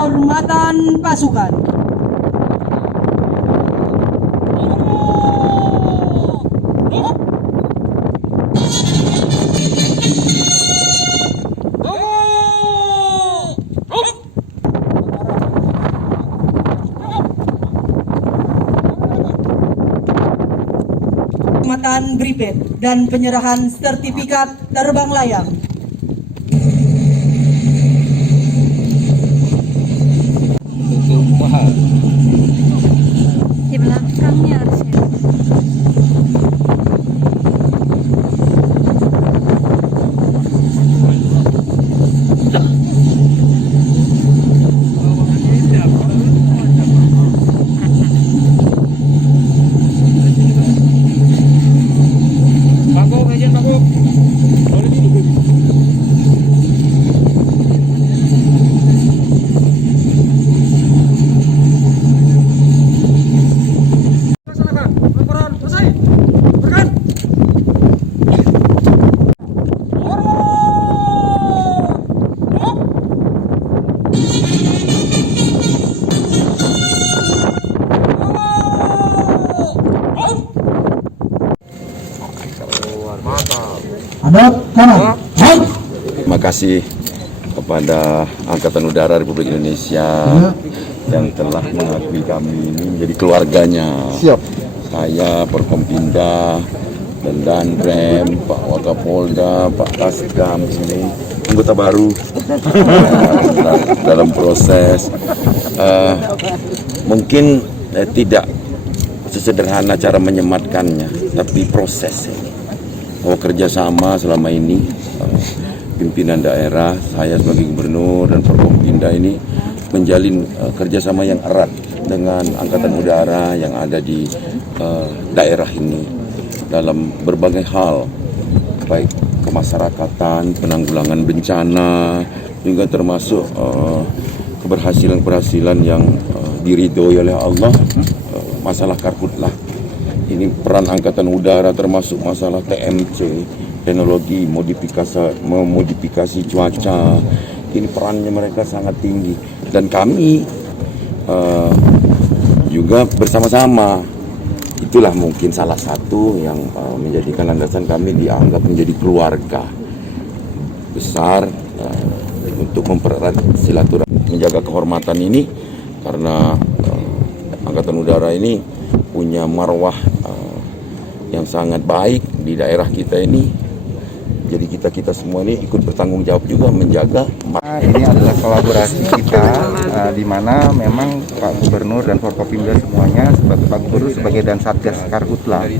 Penghormatan pasukan. Penghormatan bripet dan penyerahan sertifikat terbang layang. Di belakangnya harusnya. Terima kasih kepada Angkatan Udara Republik Indonesia yang telah mengakui kami ini menjadi keluarganya. Siap. Saya, Forkompinda, dan Danrem, Pak Wakapolda, Pak Kaskam, ini anggota baru dalam proses. Mungkin tidak sesederhana cara menyematkannya, tapi proses ini. Oh, kerjasama selama ini pimpinan daerah, saya sebagai gubernur dan Forkompinda ini menjalin kerjasama yang erat dengan Angkatan Udara yang ada di daerah ini dalam berbagai hal, baik kemasyarakatan, penanggulangan bencana, juga termasuk keberhasilan-keberhasilan yang diridhoi oleh Allah, masalah karhutlah. Ini peran Angkatan Udara termasuk masalah TMC, teknologi modifikasi cuaca. Ini perannya mereka sangat tinggi. Dan kami juga bersama-sama. Itulah mungkin salah satu yang menjadikan landasan kami dianggap menjadi keluarga besar untuk mempererat silaturahmi, menjaga kehormatan ini, karena Angkatan Udara ini punya marwah yang sangat baik di daerah kita ini. Jadi kita semua ini ikut bertanggung jawab juga menjaga. Ini adalah kolaborasi kita di mana memang Pak Gubernur dan Forkopimda semuanya, sebagai Pak Gubernur sebagai dan Satgas Karhutla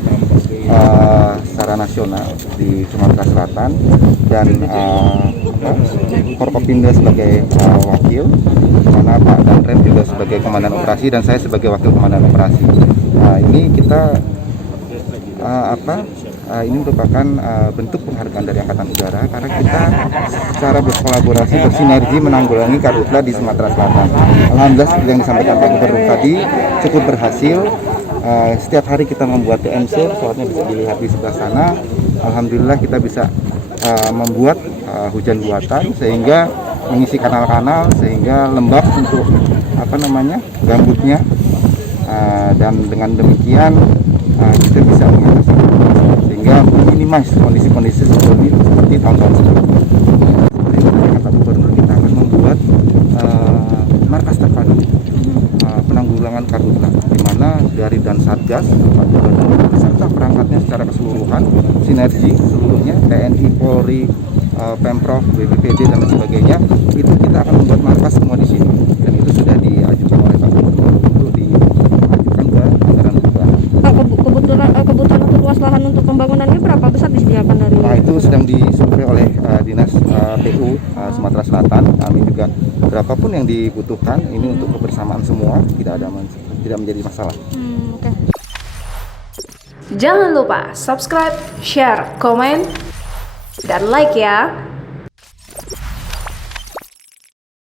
secara nasional di Sumatera Selatan, dan Forkopimda sebagai wakil, di mana Pak Danrem juga sebagai komandan operasi dan saya sebagai wakil komandan operasi. Ini kita ini merupakan bentuk penghargaan dari Angkatan Udara karena kita secara berkolaborasi bersinergi menanggulangi karhutla di Sumatera Selatan. Alhamdulillah seperti yang disampaikan Pak Gubernur tadi cukup berhasil. Setiap hari kita membuat TMC, pesawatnya bisa dilihat di sebelah sana. Alhamdulillah kita bisa membuat hujan buatan sehingga mengisi kanal-kanal sehingga lembab untuk gambutnya, dan dengan demikian kita bisa mengatasi sehingga minimize kondisi-kondisi seperti tahun-tahun sebelumnya. Seperti kata Gubernur, kita akan membuat markas terpadu penanggulangan karhutla, di mana dari dan Satgas, Pak Gubernur beserta perangkatnya secara keseluruhan, sinergi seluruhnya, TNI, Polri, Pemprov, BPPD dan sebagainya, itu kita akan membuat markas semua di sini, dan itu sudah diajukan oleh Pak Gubernur untuk diajukan ke anggaran perubahan. Kebutuhan untuk luas lahan untuk pembangunannya berapa besar disediakan dari? Nah, itu sedang disurvei oleh Dinas PU Sumatera Selatan. Kami juga berapapun yang dibutuhkan ini untuk kebersamaan semua, tidak menjadi masalah. Okay. Jangan lupa subscribe, share, komen, dan like ya.